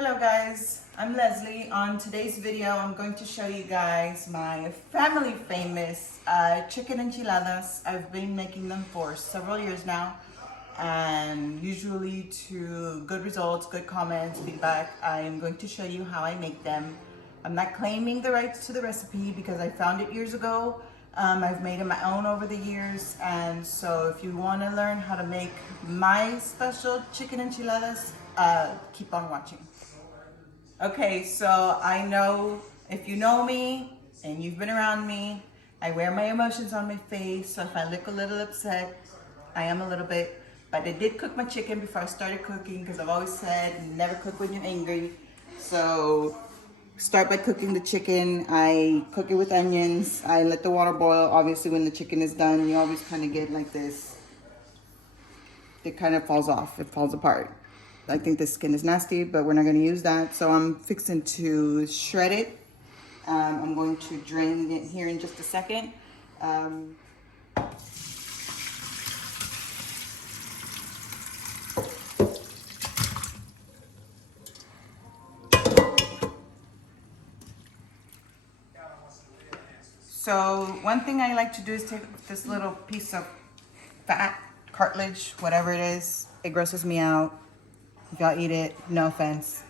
Hello guys, I'm Leslie. On today's video, I'm going to show you guys my family famous chicken enchiladas. I've been making them for several years now, and usually to good results, good comments, feedback. I am going to show you how I make them. I'm not claiming the rights to the recipe because I found it years ago. I've made it my own over the years, and so if you want to learn how to make my special chicken enchiladas, keep on watching. Okay, so I know if you know me and you've been around me, I wear my emotions on my face. So if I look a little upset, I am a little bit. But I did cook my chicken before I started cooking because I've always said never cook when you're angry. So start by cooking the chicken. I cook it with onions. I let the water boil. Obviously, when the chicken is done, you always kind of get like this. It kind of falls off. It falls apart. I think the skin is nasty, but we're not going to use that. So I'm fixing to shred it. I'm going to drain it here in just a second. So one thing I like to do is take this little piece of fat, cartilage, whatever it is. It grosses me out. If y'all eat it, no offense.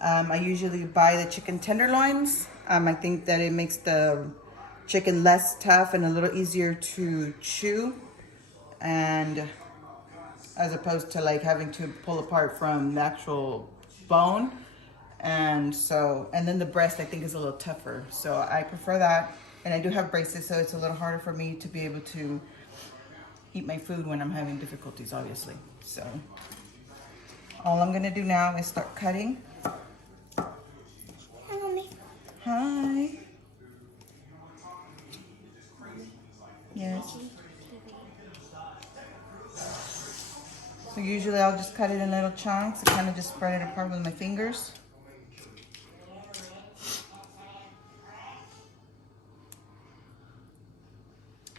I usually buy the chicken tenderloins. I think that it makes the chicken less tough and a little easier to chew, and as opposed to like having to pull apart from the actual bone. And then the breast I think is a little tougher. So I prefer that. And I do have braces, so it's a little harder for me to be able to eat my food when I'm having difficulties, obviously. So all I'm gonna do now is start cutting. Hi, Mommy. Hi. Yes. So usually I'll just cut it in little chunks and kind of just spread it apart with my fingers.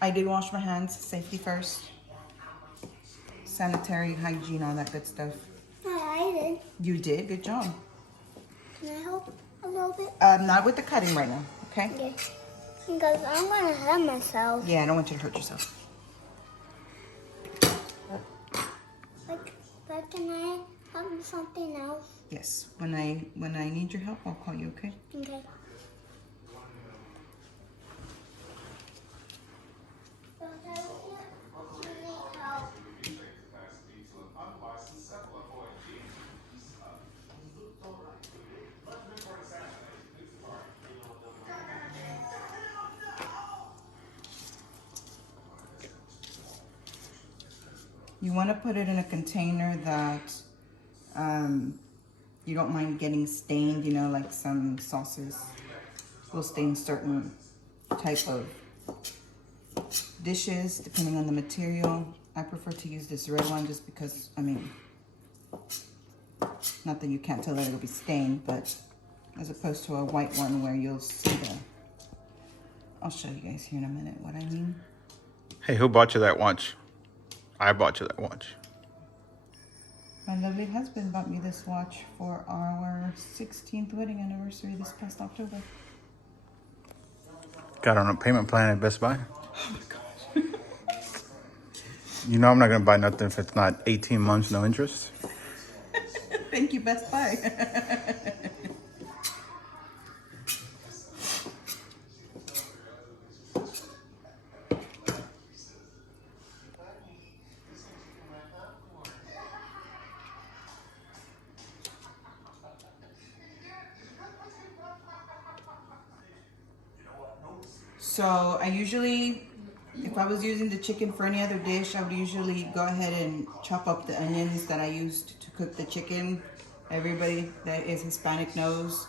I did wash my hands, safety first. Sanitary, hygiene, all that good stuff. I did. You did, good job. Can I help a little bit? Not with the cutting right now, okay? Okay. Because I'm gonna hurt myself. Yeah, I don't want you to hurt yourself. But can I help with something else? Yes, when I need your help, I'll call you, okay? Okay. You want to put it in a container that you don't mind getting stained, you know, like some sauces will stain certain type of dishes depending on the material. I prefer to use this red one just because, I mean, not that you can't tell that it'll be stained, but as opposed to a white one where you'll see I'll show you guys here in a minute what I mean. Hey, who bought you that watch? I bought you that watch. My lovely husband bought me this watch for our 16th wedding anniversary this past October. Got on a payment plan at Best Buy. Oh my gosh. You know I'm not going to buy nothing if it's not 18 months, no interest. Thank you, Best Buy. So I usually, if I was using the chicken for any other dish, I would usually go ahead and chop up the onions that I used to cook the chicken. Everybody that is Hispanic knows,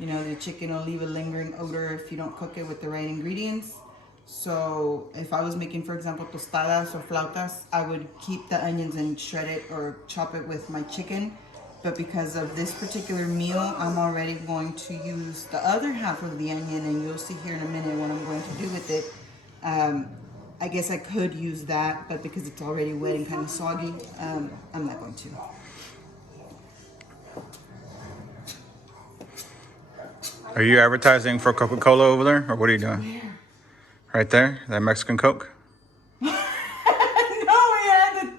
you know, the chicken will leave a lingering odor if you don't cook it with the right ingredients. So if I was making, for example, tostadas or flautas, I would keep the onions and shred it or chop it with my chicken. But because of this particular meal, I'm already going to use the other half of the onion, and you'll see here in a minute what I'm going to do with it. I guess I could use that, but because it's already wet and kind of soggy, I'm not going to. Are you advertising for Coca-Cola over there, or what are you doing? Where? Right there, that Mexican Coke. No, we had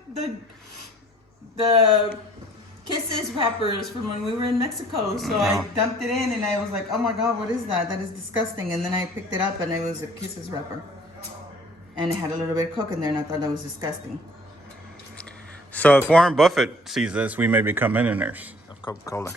the Kisses wrappers from when we were in Mexico. So I dumped it in and I was like, oh my God, what is that? That is disgusting. And then I picked it up and it was a Kisses wrapper. And it had a little bit of Coke in there and I thought that was disgusting. So if Warren Buffett sees this, we may become millionaires of Coca-Cola.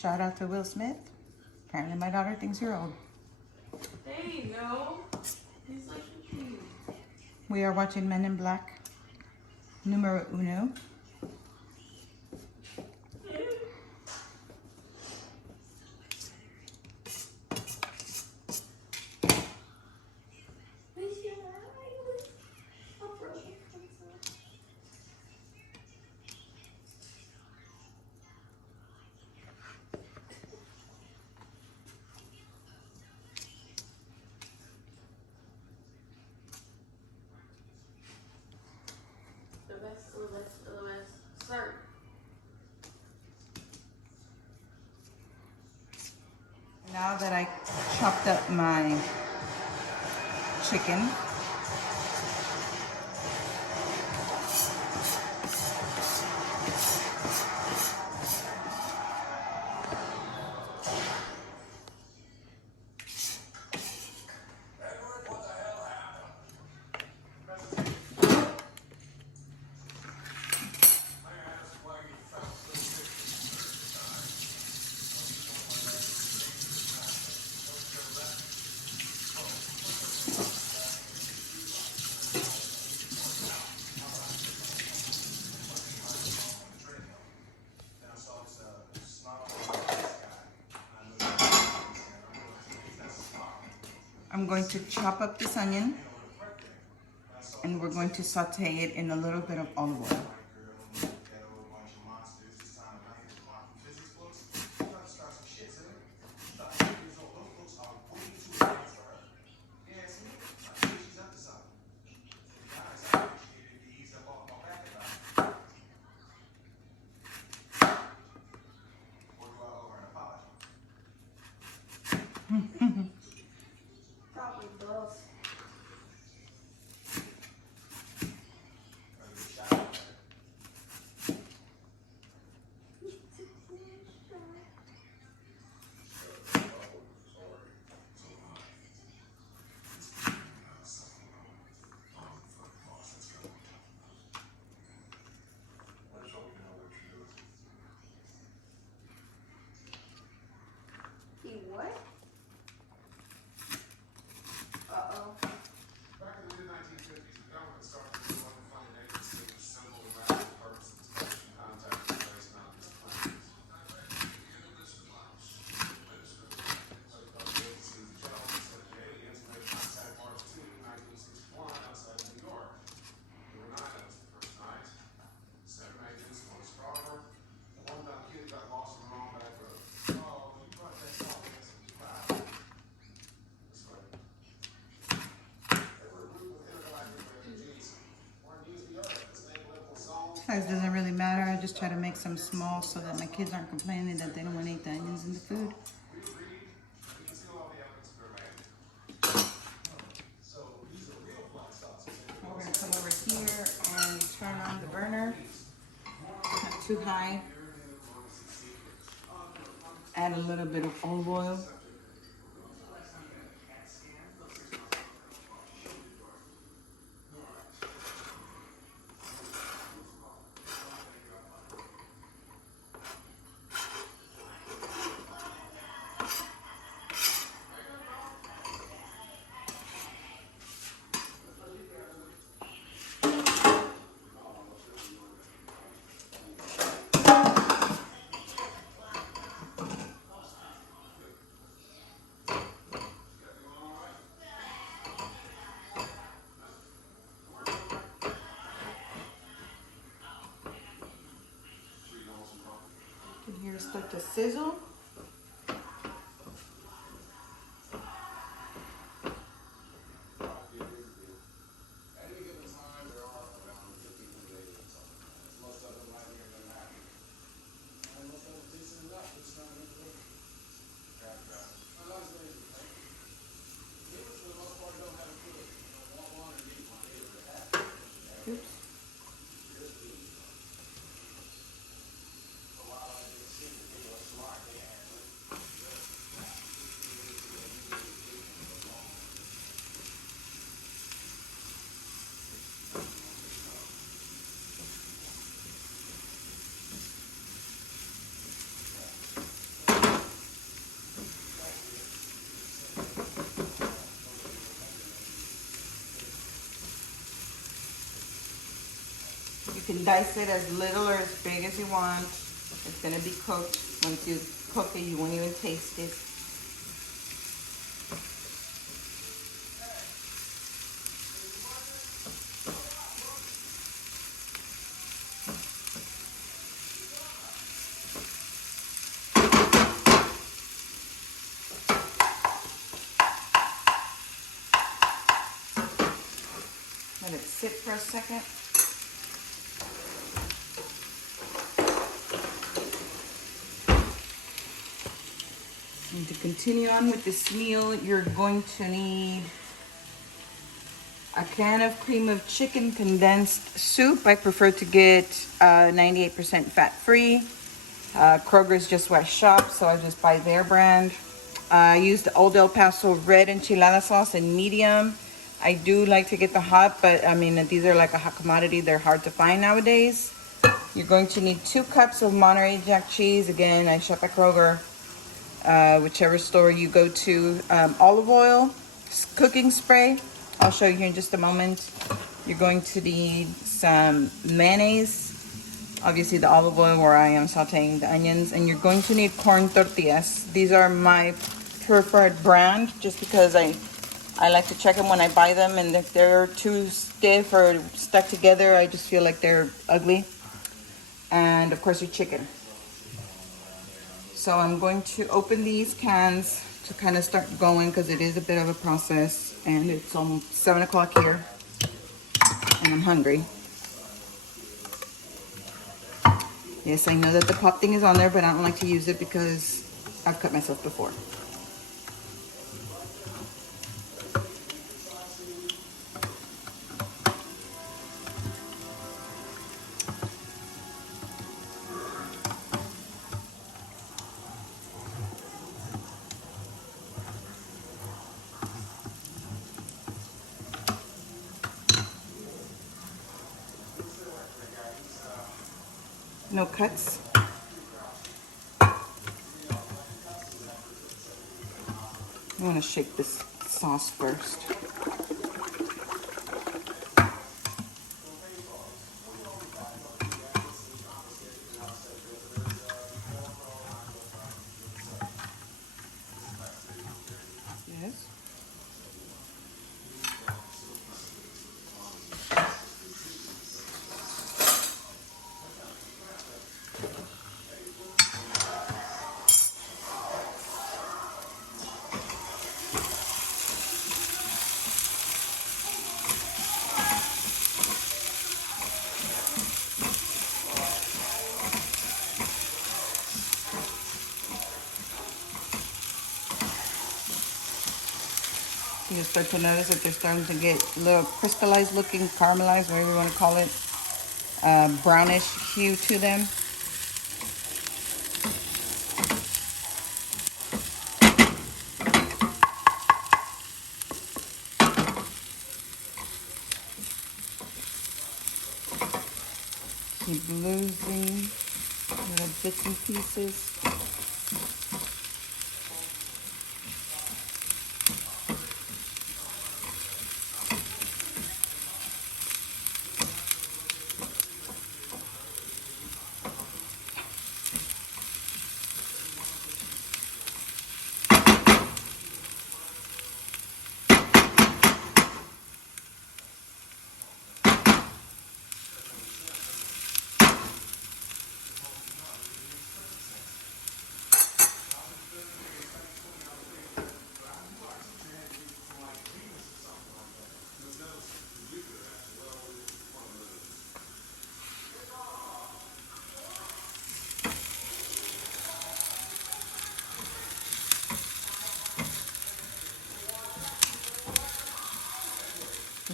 Shout out to Will Smith. Apparently my daughter thinks you're old. Hey, no. He's like a kid. We are watching Men in Black numero uno. Sir. Now that I chopped up my chicken, I'm going to chop up this onion and we're going to saute it in a little bit of olive oil. Probably does. He what? Uh-oh. Back in the mid-1950s, the government started a new unfunded agency with simple and rapid purpose of establishing contact with various mountainous plains. The agency's gentleman said the aliens made contact March 2, 1961, outside of New York. There were 9 of us the first night. 7 agents, 1 scrubber. One dumb kid got lost on the wrong back road. Oh, you brought that song against some cloud. This way. Size doesn't really matter. I just try to make some small so that my kids aren't complaining that they don't want to eat the onions in the food. We're going to come over here and turn on the burner. Not too high. Add a little bit of olive oil. start to sizzle. Oops. You can dice it as little or as big as you want. It's gonna be cooked. Once you cook it, you won't even taste it. Let it sit for a second. And to continue on with this meal, you're going to need a can of cream of chicken condensed soup. I prefer to get 98% fat-free. Kroger's just where I shop, so I just buy their brand. I use the Old El Paso red enchilada sauce in medium. I do like to get the hot, but I mean, these are like a hot commodity. They're hard to find nowadays. You're going to need 2 cups of Monterey Jack cheese. Again, I shop at Kroger. Whichever store you go to. Olive oil, cooking spray. I'll show you here in just a moment. You're going to need some mayonnaise. Obviously the olive oil where I am sauteing the onions. And you're going to need corn tortillas. These are my preferred brand just because I like to check them when I buy them, and if they're too stiff or stuck together, I just feel like they're ugly. And of course your chicken. So I'm going to open these cans to kind of start going because it is a bit of a process, and it's almost 7 o'clock here and I'm hungry. Yes, I know that the pop thing is on there, but I don't like to use it because I've cut myself before. No cuts. I want to shake this sauce first. Yes. You start to notice that they're starting to get a little crystallized looking, caramelized, whatever you want to call it, brownish hue to them. Keep losing little bits and pieces.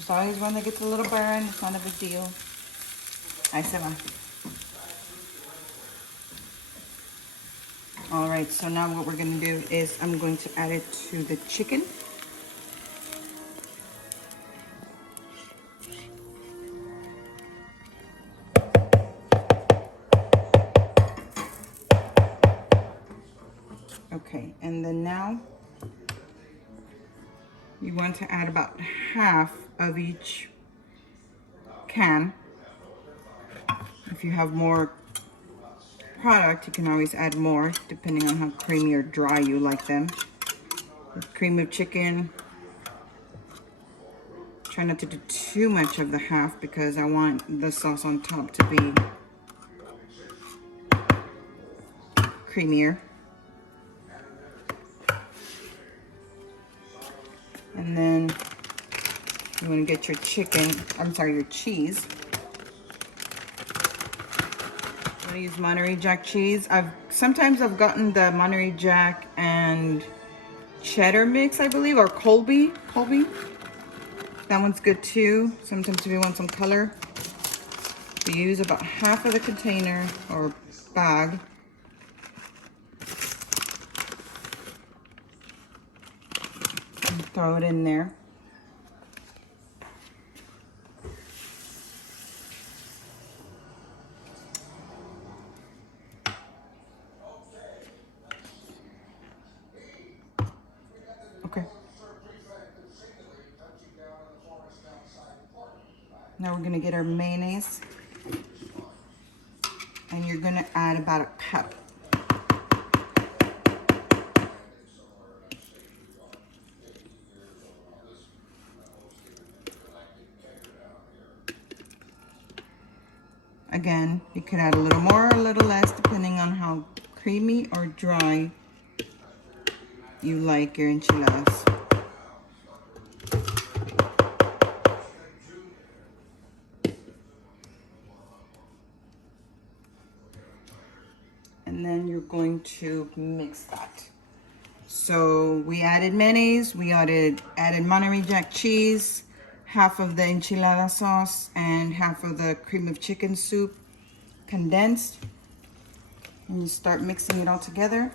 There's always one that gets a little burn. It's not a big deal. Ahí se va. All right, so now what we're gonna do is I'm going to add it to the chicken. Okay, and then now you want to add about half of each can. If you have more product, you can always add more depending on how creamy or dry you like them. With cream of chicken, try not to do too much of the half because I want the sauce on top to be creamier. And then you want to get your your cheese. I'm going to use Monterey Jack cheese. Sometimes I've gotten the Monterey Jack and cheddar mix, I believe, or Colby. That one's good too. Sometimes if you want some color, you use about half of the container or bag. And throw it in there. Okay. Now we're gonna get our mayonnaise, and you're gonna add about a cup. Again, you could add a little more or a little less depending on how creamy or dry you like your enchiladas. And then you're going to mix that. So we added mayonnaise, we added Monterey Jack cheese, half of the enchilada sauce, and half of the cream of chicken soup condensed. And you start mixing it all together.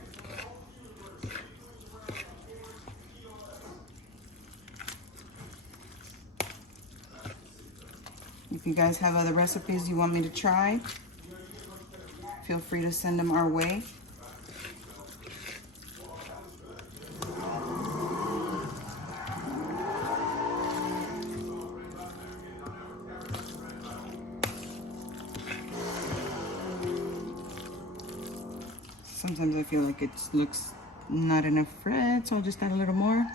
If you guys have other recipes you want me to try, feel free to send them our way. Sometimes I feel like it looks not enough bread, so I'll just add a little more.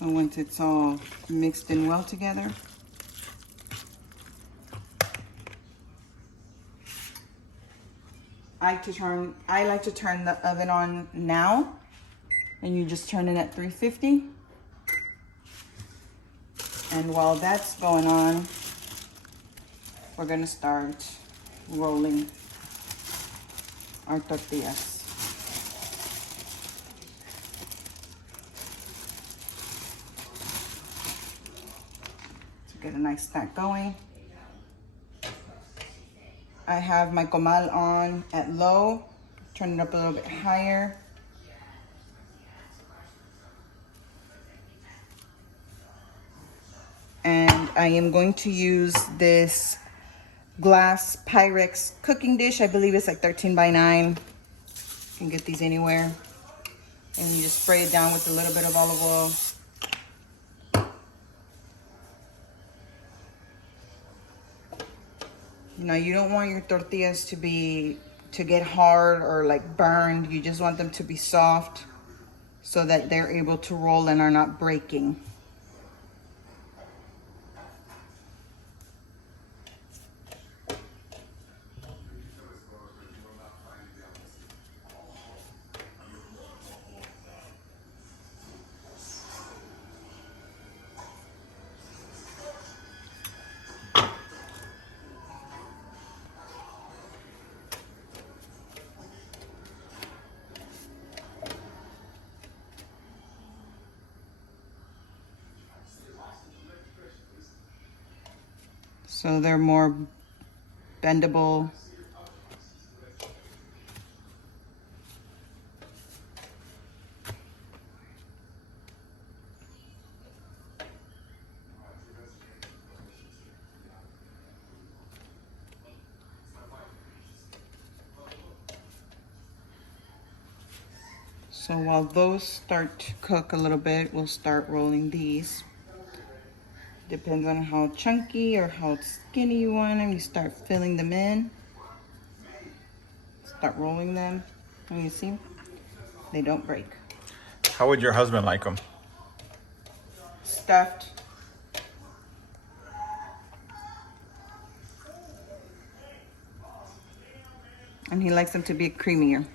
So once it's all mixed in well together, I like to turn the oven on now, and you just turn it at 350. And while that's going on, we're gonna start rolling our tortillas. To get a nice stack going. I have my comal on at low, turn it up a little bit higher. And I am going to use this glass Pyrex cooking dish. I believe it's like 13 by 9. You can get these anywhere. And you just spray it down with a little bit of olive oil. Now you don't want your tortillas to get hard or like burned. You just want them to be soft so that they're able to roll and are not breaking. so they're more bendable. So while those start to cook a little bit, we'll start rolling these. Depends on how chunky or how skinny you want them. You start filling them in. Start rolling them. And you see, they don't break. How would your husband like them? Stuffed. And he likes them to be creamier.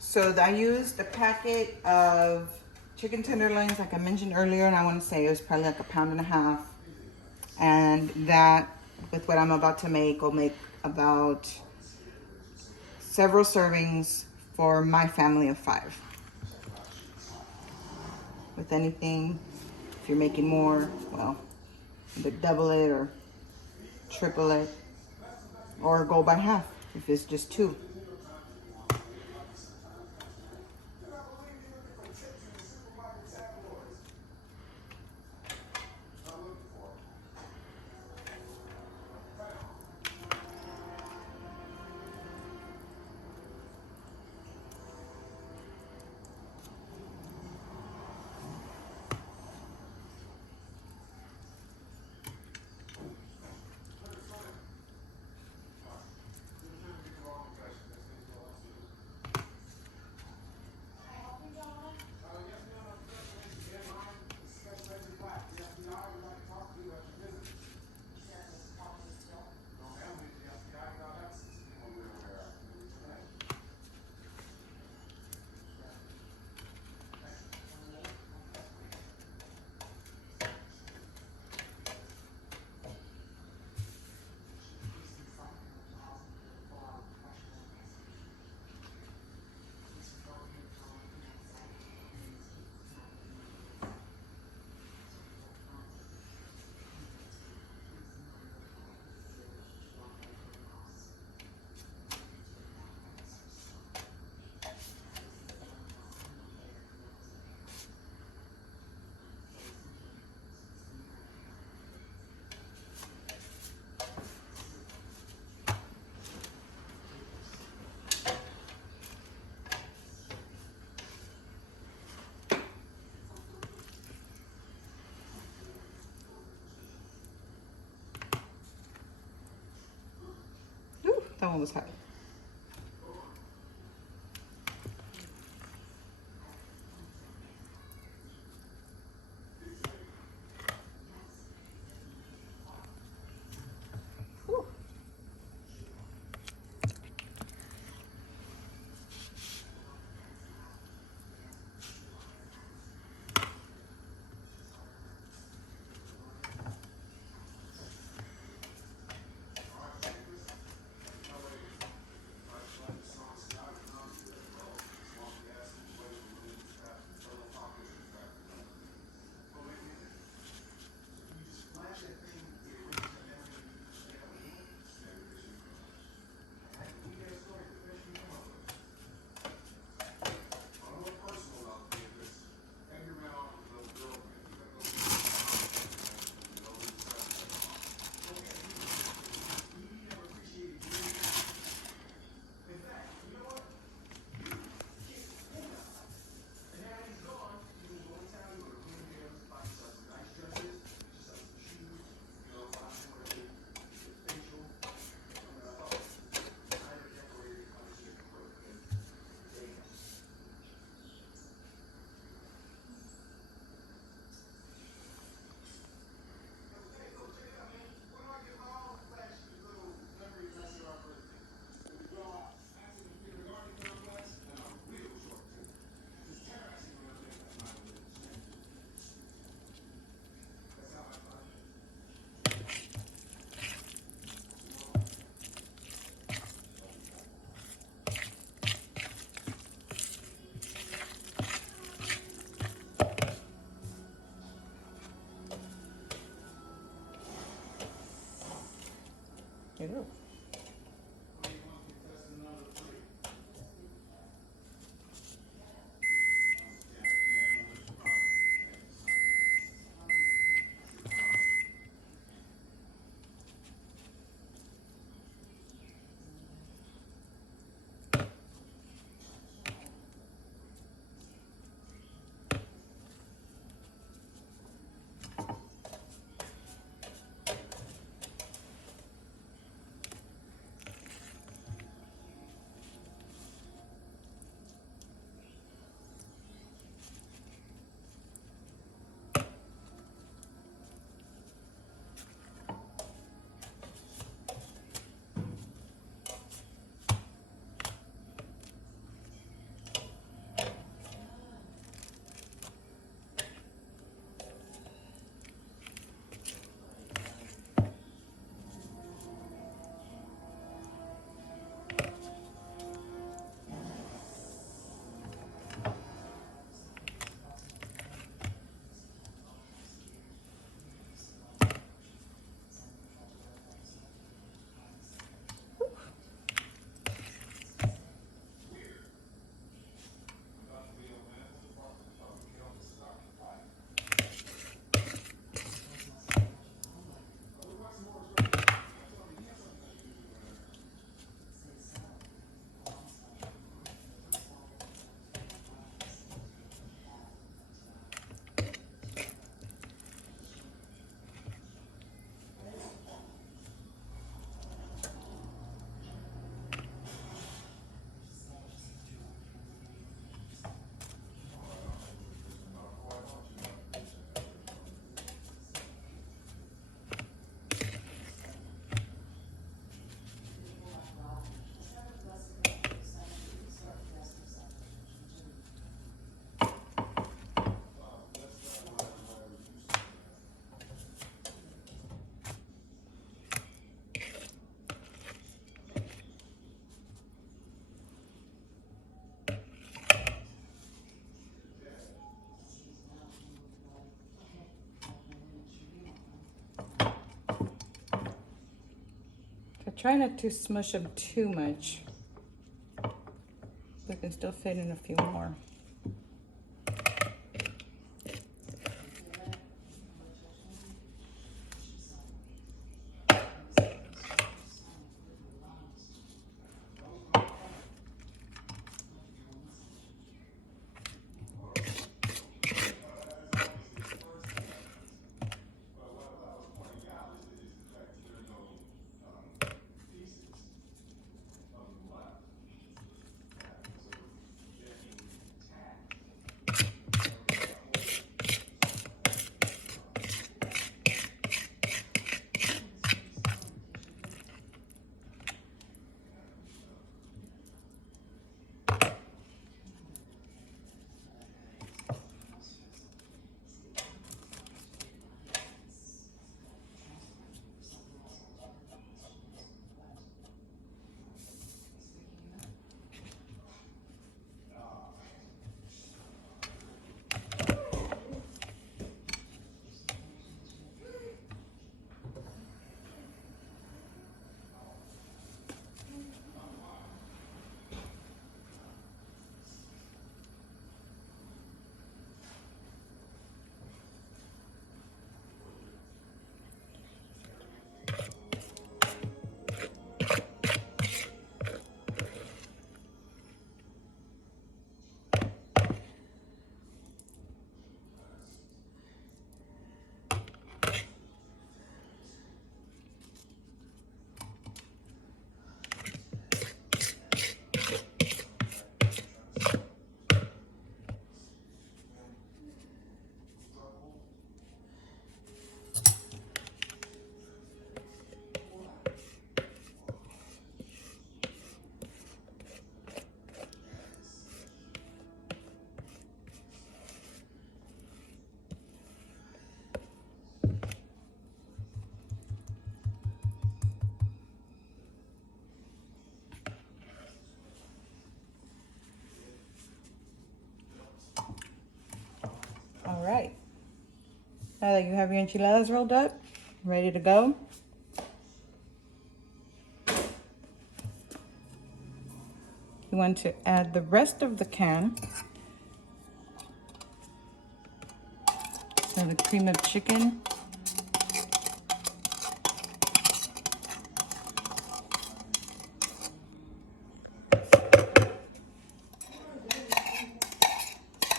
So I used a packet of chicken tenderloins, like I mentioned earlier, and I want to say it was probably like 1.5 pounds. And that, with what I'm about to make, will make about several servings for my family of 5. With anything, if you're making more, well, either double it or triple it, or go by half if it's just 2. Ooh, that one was hot. Try not to smush them too much. We can still fit in a few more. All right. Now that you have your enchiladas rolled up, ready to go, you want to add the rest of the can. So the cream of chicken.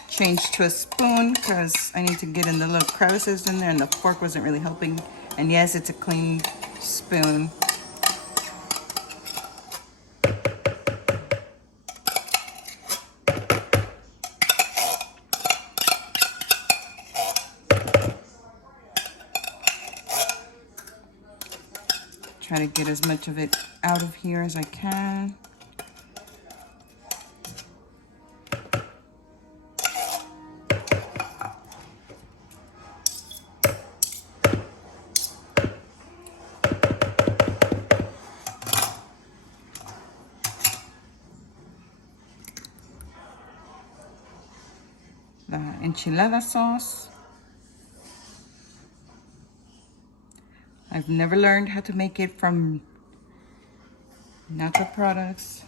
Change to a spoon because I need to get in the little crevices in there and the fork wasn't really helping. And yes, it's a clean spoon. Try to get as much of it out of here as I can. The enchilada sauce. I've never learned how to make it from natural products.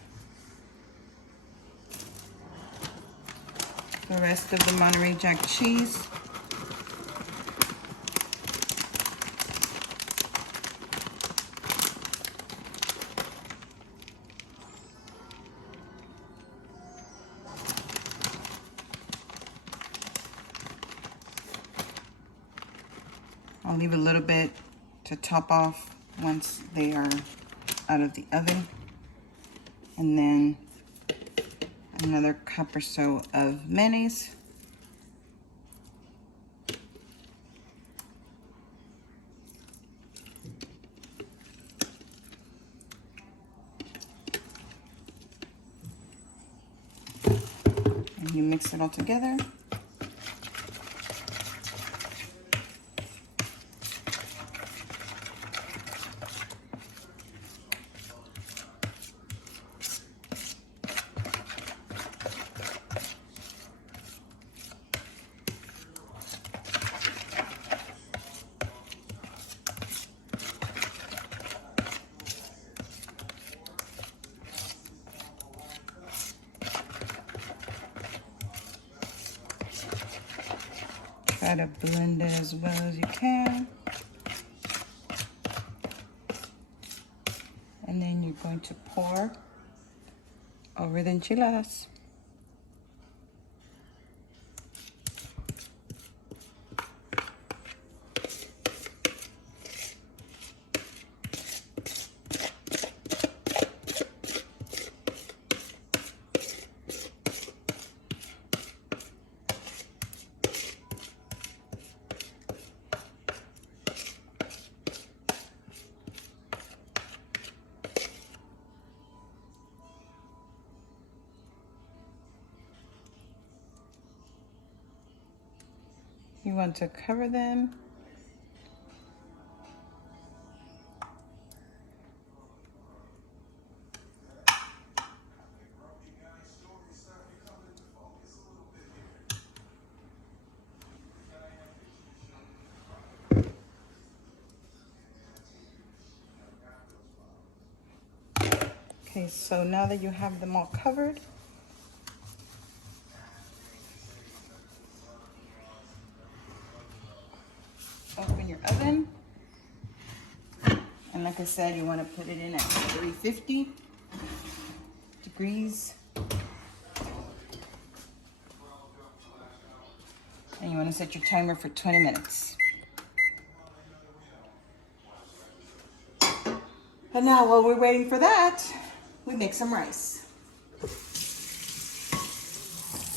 The rest of the Monterey Jack cheese. I'll leave a little bit to top off once they are out of the oven. And then another cup or so of mayonnaise. And you mix it all together. Try to blend it as well as you can. And then you're going to pour over the enchiladas. You want to cover them. Okay, so now that you have them all covered, open your oven. And like I said, you want to put it in at 350 degrees. And you want to set your timer for 20 minutes. And now while we're waiting for that, we make some rice.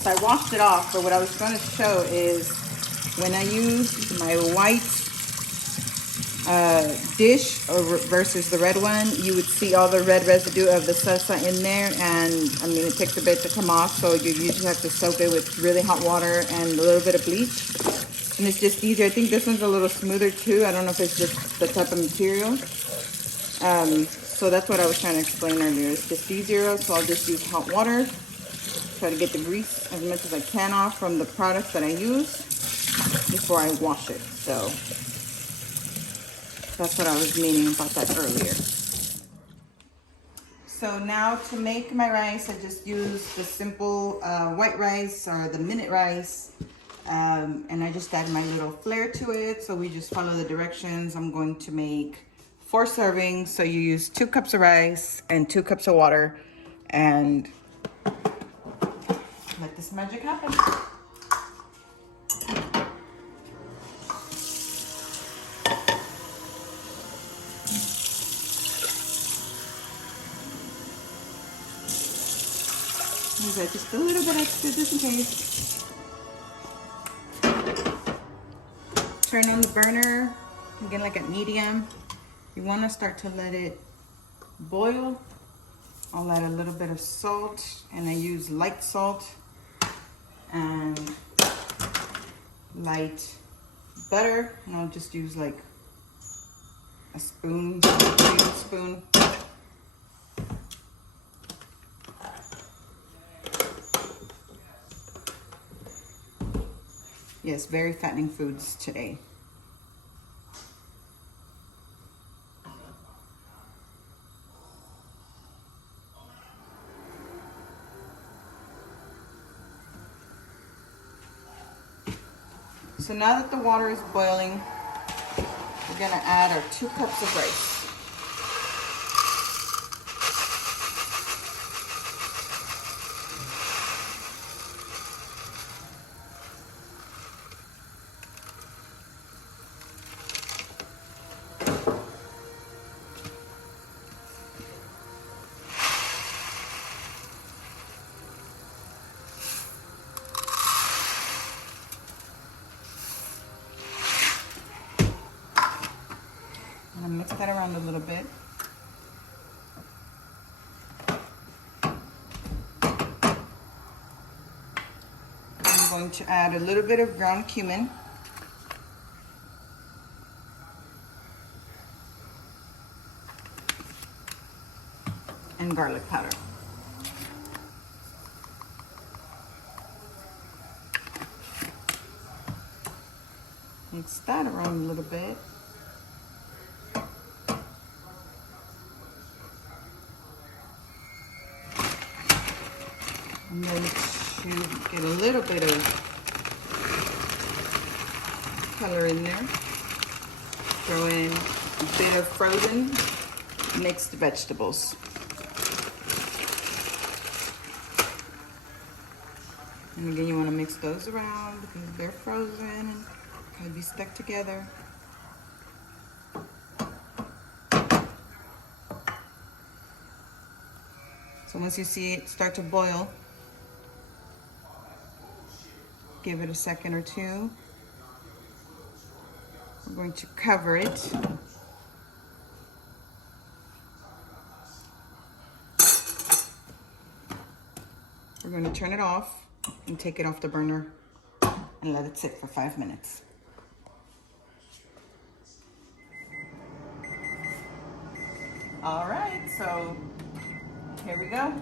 So I washed it off, but what I was going to show is when I use my white dish versus the red one, you would see all the red residue of the salsa in there, and I mean it takes a bit to come off, so you usually have to soak it with really hot water and a little bit of bleach, and it's just easier. I think this one's a little smoother too. I don't know if it's just the type of material. So that's what I was trying to explain earlier. It's just easier, so I'll just use hot water. Try to get the grease as much as I can off from the products that I use before I wash it. So that's what I was meaning about that earlier. So now to make my rice, I just use the simple white rice or the minute rice. And I just add my little flair to it. So we just follow the directions. I'm going to make 4 servings. So you use 2 cups of rice and 2 cups of water, and let this magic happen. Use just a little bit extra just in case. Turn on the burner, again like at medium. You want to start to let it boil. I'll add a little bit of salt, and I use light salt and light butter, and I'll just use like a spoon, tablespoon. Yes, very fattening foods today. So now that the water is boiling, we're gonna add our 2 cups of rice. Mix that around a little bit. I'm going to add a little bit of ground cumin. And garlic powder. Mix that around a little bit. And then to get a little bit of color in there. Throw in a bit of frozen mixed vegetables. And again, you want to mix those around because they're frozen and kind of be stuck together. So once you see it start to boil, give it a second or two. We're going to cover it. We're going to turn it off and take it off the burner and let it sit for 5 minutes. All right, so here we go.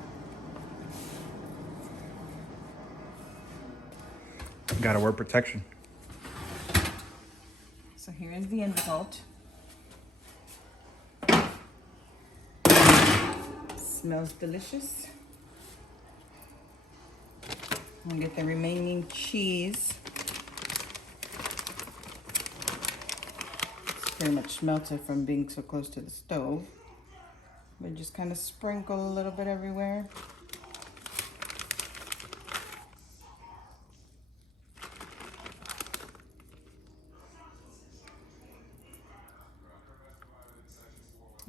Gotta wear protection. So here is the end result. Smells delicious. I'm gonna get the remaining cheese. It's pretty much melted from being so close to the stove. But just kind of sprinkle a little bit everywhere.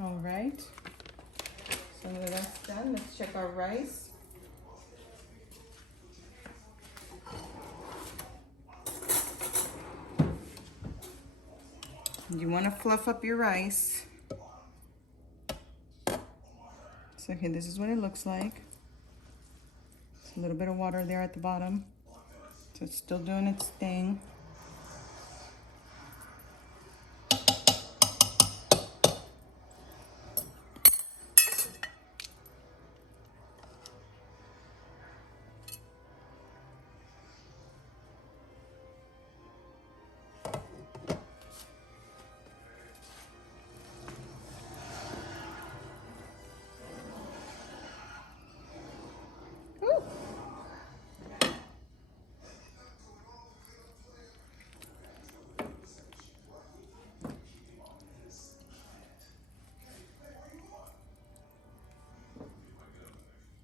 All right, so now that's done, let's check our rice. You want to fluff up your rice. So here, this is what it looks like. It's a little bit of water there at the bottom. So it's still doing its thing.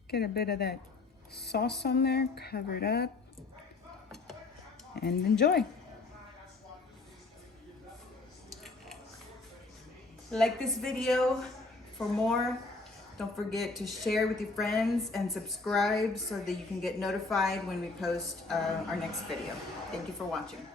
Get a bit of that sauce on there, cover it up, and enjoy. Like this video for more. Don't forget to share with your friends and subscribe so that you can get notified when we post our next video. Thank you for watching.